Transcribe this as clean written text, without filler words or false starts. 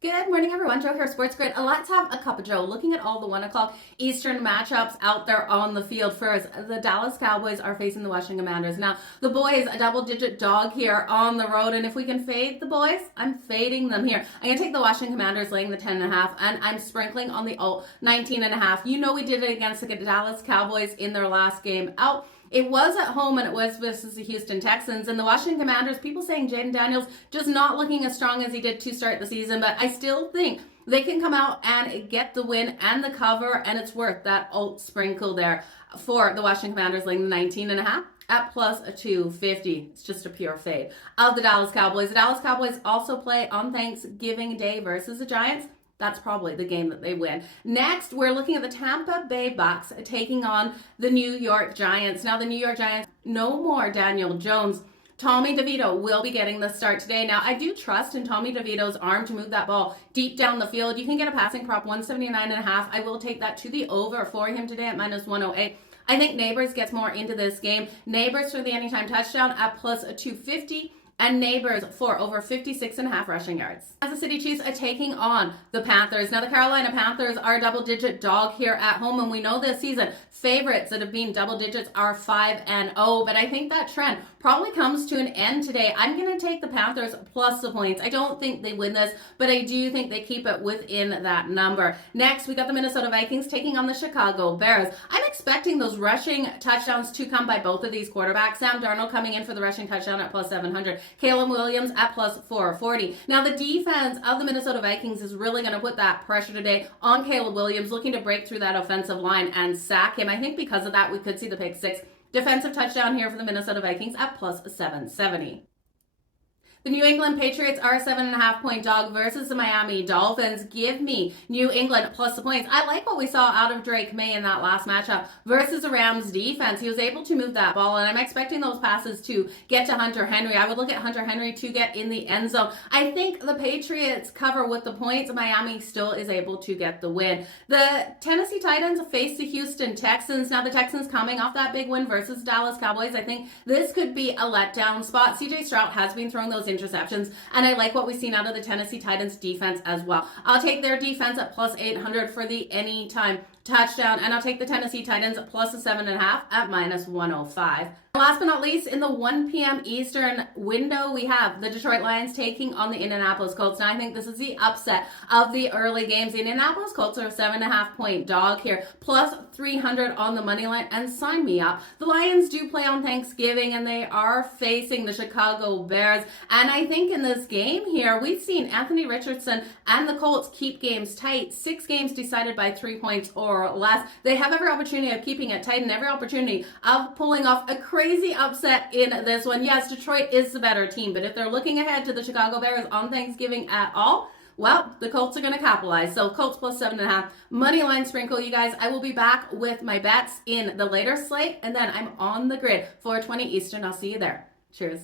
Good morning, everyone. Joe here, Sports Grid. Let's have a cup of Joe. Looking at all the 1 o'clock Eastern matchups out there on the field. First, the Dallas Cowboys are facing the Washington Commanders. Now, the boys, a double-digit dog here on the road. And if we can fade the boys, I'm fading them here. I'm going to take the Washington Commanders laying the 10.5, and I'm sprinkling on the 19.5. You know we did it against the Dallas Cowboys in their last game out. It was at home and it was versus the Houston Texans. And the Washington Commanders, people saying Jayden Daniels just not looking as strong as he did to start the season. But I still think they can come out and get the win and the cover. And it's worth that alt sprinkle there for the Washington Commanders laying the 19.5 at plus a 250. It's just a pure fade of the Dallas Cowboys. The Dallas Cowboys also play on Thanksgiving Day versus the Giants. That's probably the game that they win. Next, we're looking at the Tampa Bay Bucks taking on the New York Giants. Now, the New York Giants, no more Daniel Jones. Tommy DeVito will be getting the start today. Now, I do trust in Tommy DeVito's arm to move that ball deep down the field. You can get a passing prop 179.5. I will take that to the over for him today at minus 108. I think Neighbors gets more into this game. Neighbors for the anytime touchdown at plus a 250. And Neighbors for over 56.5 rushing yards. Kansas City Chiefs are taking on the Panthers. Now, the Carolina Panthers are a double-digit dog here at home, and we know this season favorites that have been double digits are 5-0, but I think that trend probably comes to an end today. I'm going to take the Panthers plus the points. I don't think they win this, but I do think they keep it within that number. Next, we got the Minnesota Vikings taking on the Chicago Bears. I'm expecting those rushing touchdowns to come by both of these quarterbacks. Sam Darnold coming in for the rushing touchdown at plus 700. Caleb Williams at plus 440. Now, the defense of the Minnesota Vikings is really going to put that pressure today on Caleb Williams, looking to break through that offensive line and sack him. I think because of that, we could see the pick six defensive touchdown here for the Minnesota Vikings at plus 770. The New England Patriots are a 7.5 point dog versus the Miami Dolphins. Give me New England plus the points. I like what we saw out of Drake May in that last matchup versus the Rams defense. He was able to move that ball, and I'm expecting those passes to get to Hunter Henry. I would look at Hunter Henry to get in the end zone. I think the Patriots cover with the points. Miami still is able to get the win. The Tennessee Titans face the Houston Texans. Now, the Texans coming off that big win versus Dallas Cowboys. I think this could be a letdown spot. CJ Stroud has been throwing those interceptions, and I like what we've seen out of the Tennessee Titans defense as well. I'll take their defense at plus 800 for the anytime touchdown, and I'll take the Tennessee Titans plus a 7.5 at minus 105. Last but not least, in the 1 p.m. Eastern window, we have the Detroit Lions taking on the Indianapolis Colts. Now, I think this is the upset of the early games. The Indianapolis Colts are a 7.5 point dog here, plus 300 on the money line, and sign me up. The Lions do play on Thanksgiving, and they are facing the Chicago Bears. And I think in this game here, we've seen Anthony Richardson and the Colts keep games tight. 6 games decided by 3 points or less. They have every opportunity of keeping it tight and every opportunity of pulling off a crazy upset in this one. Yes, Detroit is the better team, but if they're looking ahead to the Chicago Bears on Thanksgiving at all, well, the Colts are going to capitalize. So Colts plus 7.5. Money line sprinkle, you guys. I will be back with my bets in the later slate, and then I'm on the grid for 20 Eastern. I'll see you there. Cheers.